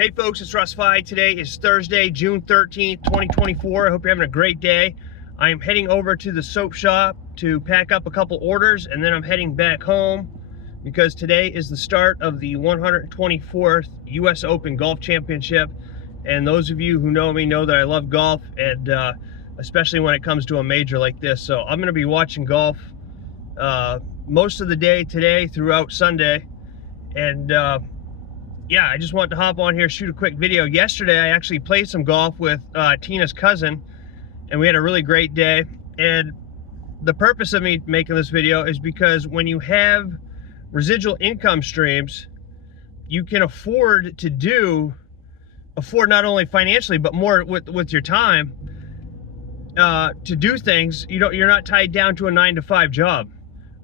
Hey folks, it's Russ Fi. Today is Thursday, June 13th, 2024. I hope you're having a great day. I am heading over to the soap shop to pack up a couple orders, and then I'm heading back home because today is the start of the 124th US Open Golf Championship. And those of you who know me know that I love golf, and especially when it comes to a major like this. So I'm going to be watching golf most of the day today throughout Sunday. And yeah, I just wanted to hop on here, shoot a quick video. Yesterday, I actually played some golf with Tina's cousin, and we had a really great day. And the purpose of me making this video is because when you have residual income streams, you can afford not only financially, but more with your time to do things. You're not tied down to a 9-to-5 job.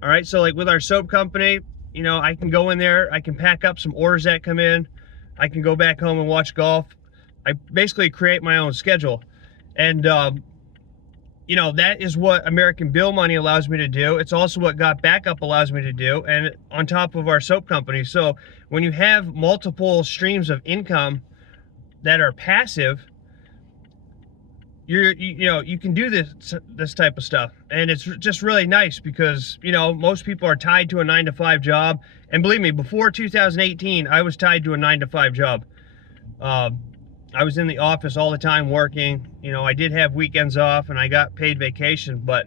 All right, so like with our soap company, you know, I can go in there, I can pack up some orders that come in, I can go back home and watch golf. I basically create my own schedule. And, you know, that is what American Bill Money allows me to do. It's also what gotbackup allows me to do, and on top of our soap company. So when you have multiple streams of income that are passive, you can do this type of stuff, and it's just really nice because, you know, most people are tied to a 9-to-5 job. And believe me, before 2018 I was tied to a 9-to-5 job. I was in the office all the time working. You know, I did have weekends off and I got paid vacation, but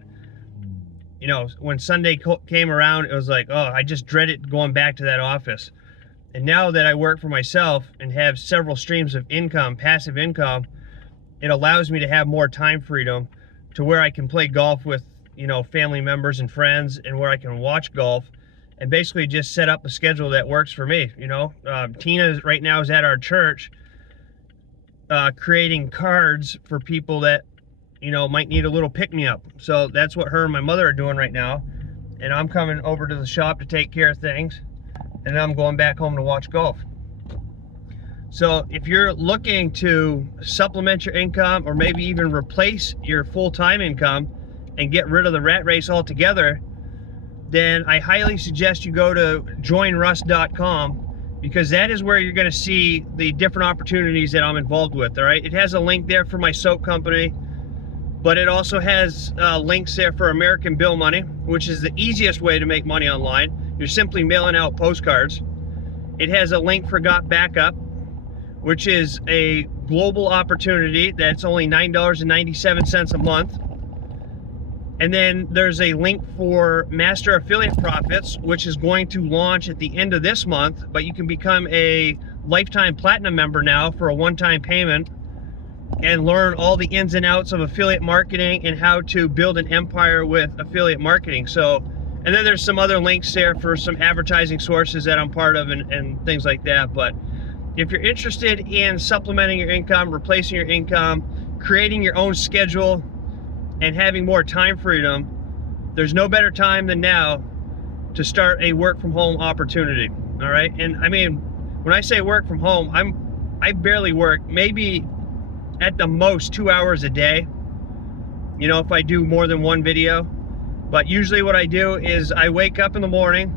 you know, when Sunday came around, it was like, oh, I just dreaded going back to that office. And now that I work for myself and have several streams of income, passive income, it allows me to have more time freedom to where I can play golf with, you know, family members and friends, and where I can watch golf and basically just set up a schedule that works for me. You know, Tina right now is at our church creating cards for people that, you know, might need a little pick-me-up. So that's what her and my mother are doing right now. And I'm coming over to the shop to take care of things, and then I'm going back home to watch golf. So if you're looking to supplement your income, or maybe even replace your full-time income and get rid of the rat race altogether, then I highly suggest you go to joinruss.com, because that is where you're going to see the different opportunities that I'm involved with. All right, it has a link there for my soap company, but it also has links there for American Bill Money, which is the easiest way to make money online. You're simply mailing out postcards. It has a link for gotbackup, which is a global opportunity that's only $9.97 a month. And then there's a link for Master Affiliate Profits, which is going to launch at the end of this month, but you can become a lifetime platinum member now for a one-time payment and learn all the ins and outs of affiliate marketing and how to build an empire with affiliate marketing. So, and then there's some other links there for some advertising sources that I'm part of and things like that. But if you're interested in supplementing your income, replacing your income, creating your own schedule, and having more time freedom, there's no better time than now to start a work from home opportunity. All right, and I mean, when I say work from home, I barely work, maybe at the most 2 hours a day, you know, if I do more than one video. But usually what I do is I wake up in the morning,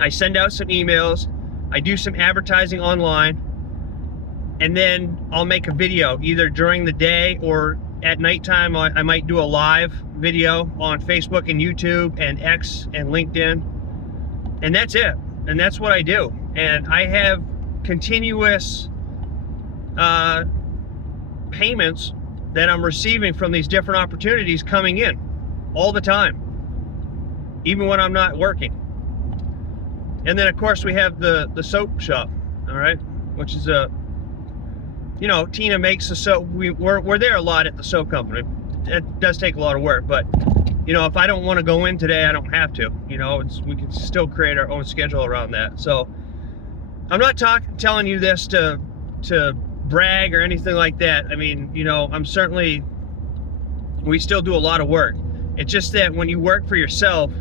I send out some emails, I do some advertising online, and then I'll make a video either during the day or at nighttime. I might do a live video on Facebook and YouTube and X and LinkedIn, and that's it. And that's what I do. And I have continuous payments that I'm receiving from these different opportunities coming in all the time, even when I'm not working. And then of course we have the soap shop, all right, which is you know, Tina makes the soap. We're there a lot at the soap company. It does take a lot of work, but you know, if I don't want to go in today, I don't have to. You know, we can still create our own schedule around that. So I'm not telling you this to brag or anything like that. I mean, you know, we still do a lot of work. It's just that when you work for yourself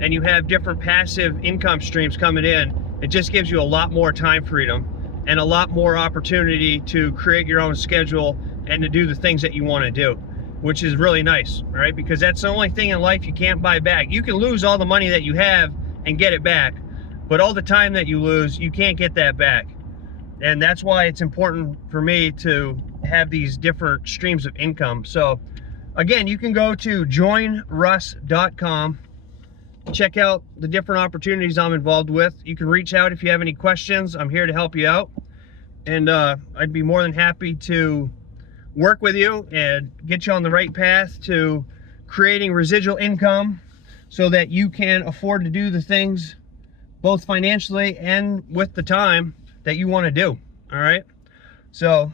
and you have different passive income streams coming in, it just gives you a lot more time freedom and a lot more opportunity to create your own schedule and to do the things that you want to do, which is really nice, right? Because that's the only thing in life you can't buy back. You can lose all the money that you have and get it back, but all the time that you lose, you can't get that back. And that's why it's important for me to have these different streams of income. So again, you can go to joinruss.com, check out the different opportunities I'm involved with. You can reach out if you have any questions. I'm here to help you out. And I'd be more than happy to work with you and get you on the right path to creating residual income so that you can afford to do the things both financially and with the time that you want to do. All right, so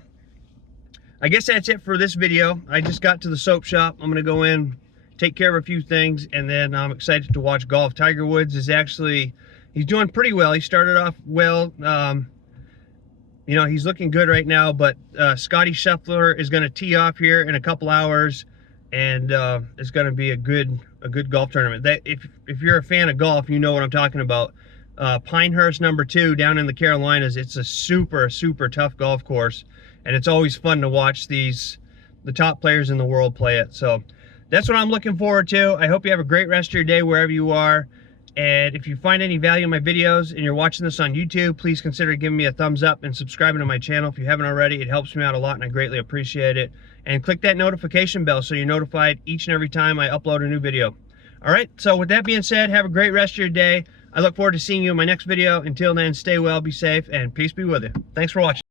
I guess that's it for this video. I just got to the soap shop. I'm gonna go in, take care of a few things, and then I'm excited to watch golf. Tiger Woods is actually, he's doing pretty well. He started off well. You know, he's looking good right now, but Scotty Scheffler is going to tee off here in a couple hours, and it's going to be a good golf tournament. If you're a fan of golf, you know what I'm talking about. Pinehurst #2 down in the Carolinas. It's a super tough golf course, and it's always fun to watch the top players in the world play it. So that's what I'm looking forward to. I hope you have a great rest of your day wherever you are. And if you find any value in my videos and you're watching this on YouTube, please consider giving me a thumbs up and subscribing to my channel if you haven't already. It helps me out a lot and I greatly appreciate it. And click that notification bell so you're notified each and every time I upload a new video. All right, so with that being said, have a great rest of your day. I look forward to seeing you in my next video. Until then, stay well, be safe, and peace be with you. Thanks for watching.